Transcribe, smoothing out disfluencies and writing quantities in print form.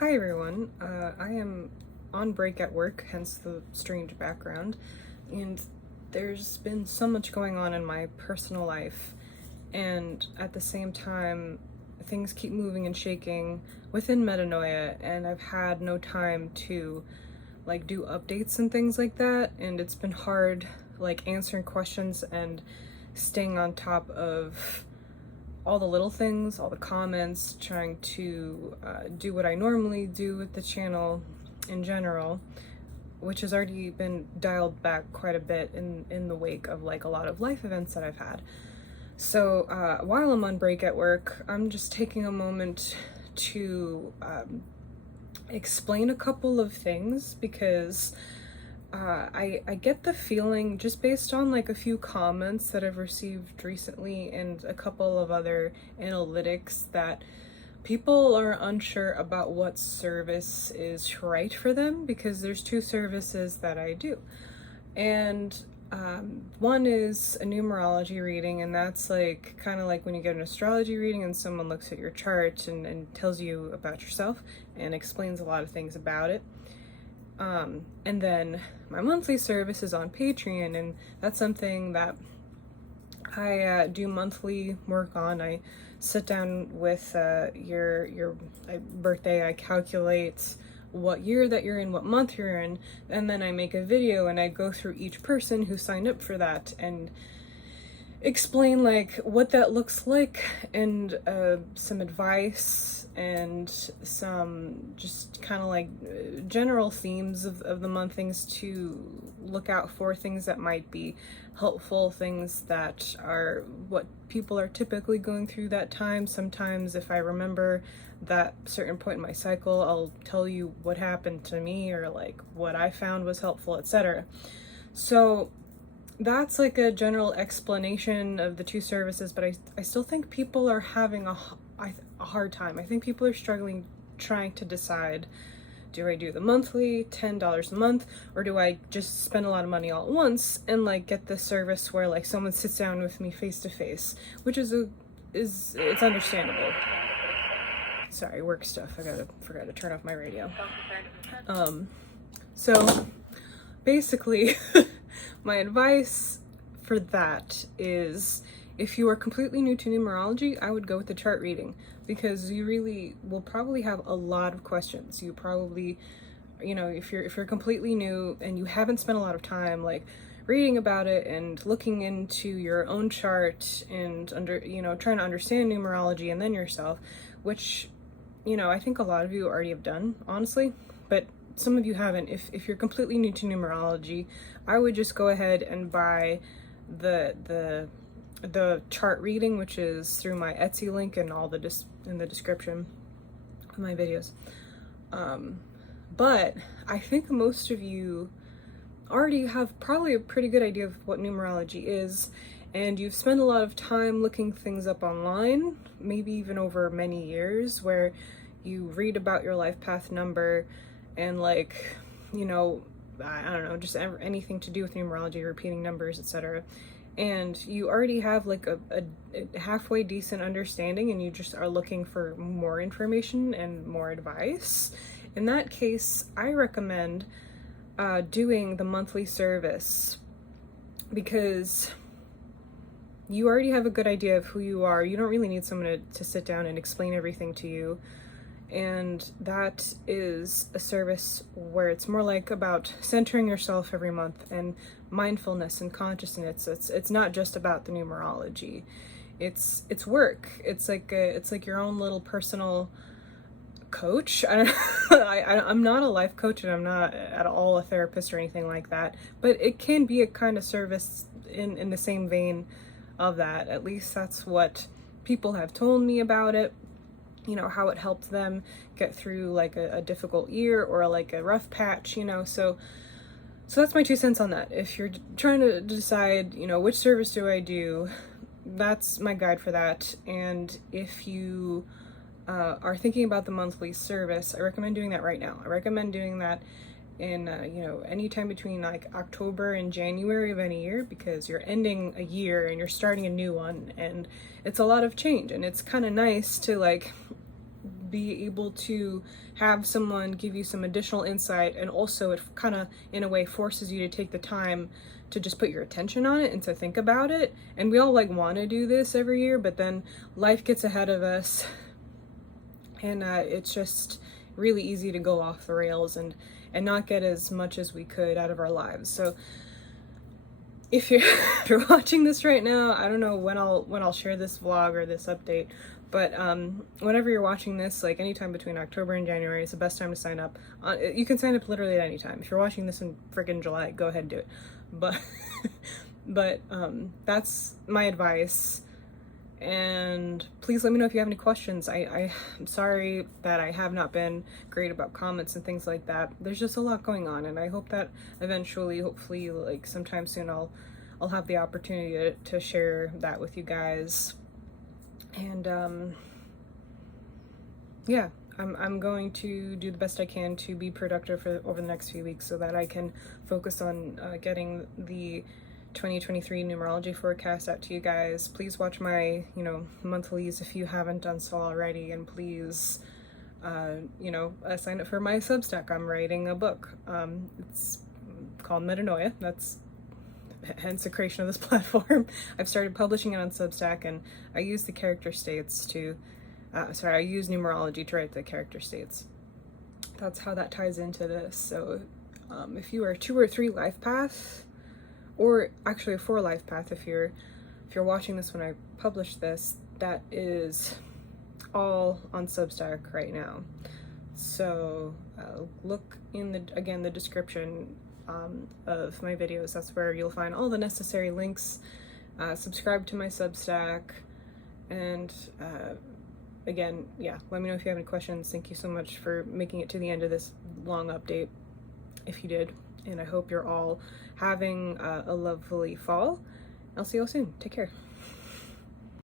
Hi everyone, I am on break at work, hence the strange background, and there's been so much going on in my personal life, and at the same time, things keep moving and shaking within Metanoia, and I've had no time to do updates and things like that, and it's been hard answering questions and staying on top of all the little things, all the comments, trying to do what I normally do with the channel in general, which has already been dialed back quite a bit in the wake of a lot of life events that I've had. So while I'm on break at work, I'm just taking a moment to explain a couple of things because I get the feeling, just based on a few comments that I've received recently and a couple of other analytics, that people are unsure about what service is right for them, because there's two services that I do. And one is a numerology reading, and that's kind of like when you get an astrology reading and someone looks at your chart and tells you about yourself and explains a lot of things about it. And then my monthly service is on Patreon, and that's something that I do monthly work on. I sit down with your birthday, I calculate what year that you're in, what month you're in, and then I make a video and I go through each person who signed up for that and explain what that looks like, and some advice and some just kind of general themes of the month, things to look out for, things that might be helpful, things that are what people are typically going through that time. Sometimes if I remember that certain point in my cycle, I'll tell you what happened to me, or what I found was helpful, etc. So that's a general explanation of the two services, but I still think people are having a hard time. I think people are struggling trying to decide, do I do the monthly $10 a month, or do I just spend a lot of money all at once and get the service where someone sits down with me face to face, which is it's understandable. Sorry, work stuff. Forgot to turn off my radio. So basically my advice for that is, if you are completely new to numerology, I would go with the chart reading, because you really will probably have a lot of questions. You probably, if you're completely new and you haven't spent a lot of time reading about it and looking into your own chart and trying to understand numerology and then yourself, which I think a lot of you already have done, honestly, but some of you haven't. If you're completely new to numerology, I would just go ahead and buy the chart reading, which is through my Etsy link and all in the description of my videos. But I think most of you already have probably a pretty good idea of what numerology is, and you've spent a lot of time looking things up online, maybe even over many years, where you read about your life path number and I don't know, just anything to do with numerology, repeating numbers, etc. And you already have a halfway decent understanding, and you just are looking for more information and more advice. In that case, I recommend doing the monthly service, because you already have a good idea of who you are. You don't really need someone to sit down and explain everything to you. And that is a service where it's more about centering yourself every month, and mindfulness and consciousness. It's not just about the numerology. It's work. It's like your own little personal coach. I'm not a life coach, and I'm not at all a therapist or anything like that, but it can be a kind of service in the same vein of that. At least that's what people have told me about it, how it helped them get through a difficult year or a rough patch, so that's my 2 cents on that. If you're trying to decide, which service do I do, that's my guide for that. And if you are thinking about the monthly service, I recommend doing that right now. I recommend doing that in anytime between October and January of any year, because you're ending a year and you're starting a new one, and it's a lot of change, and it's kind of nice to be able to have someone give you some additional insight, and also it kind of in a way forces you to take the time to just put your attention on it and to think about it. And we all like want to do this every year, but then life gets ahead of us, and it's just really easy to go off the rails and not get as much as we could out of our lives. So if you're if you're watching this right now, I don't know when I'll share this vlog or this update, but whenever you're watching this, like anytime between October and January is the best time to sign up. You can sign up literally at any time. If you're watching this in freaking July, go ahead and do it. But but that's my advice. And please let me know if you have any questions. I'm sorry that I have not been great about comments and things like that. There's just a lot going on, and I hope that eventually, hopefully, like sometime soon, I'll have the opportunity to share that with you guys. And yeah, I'm going to do the best I can to be productive over the next few weeks, so that I can focus on getting the 2023 numerology forecast out to you guys. Please watch my, monthlies if you haven't done so already, and please, sign up for my Substack. I'm writing a book. It's called Metanoia. That's hence the creation of this platform. I've started publishing it on Substack, and I use the character states to, I use numerology to write the character states. That's how that ties into this. So if you are a 2 or 3 life path, or actually a 4 life path, if you're watching this when I publish this, that is all on Substack right now. So look in the description of my videos. That's where you'll find all the necessary links. Subscribe to my Substack, and again, yeah, let me know if you have any questions. Thank you so much for making it to the end of this long update, if you did. And I hope you're all having a lovely fall. I'll see you all soon. Take care.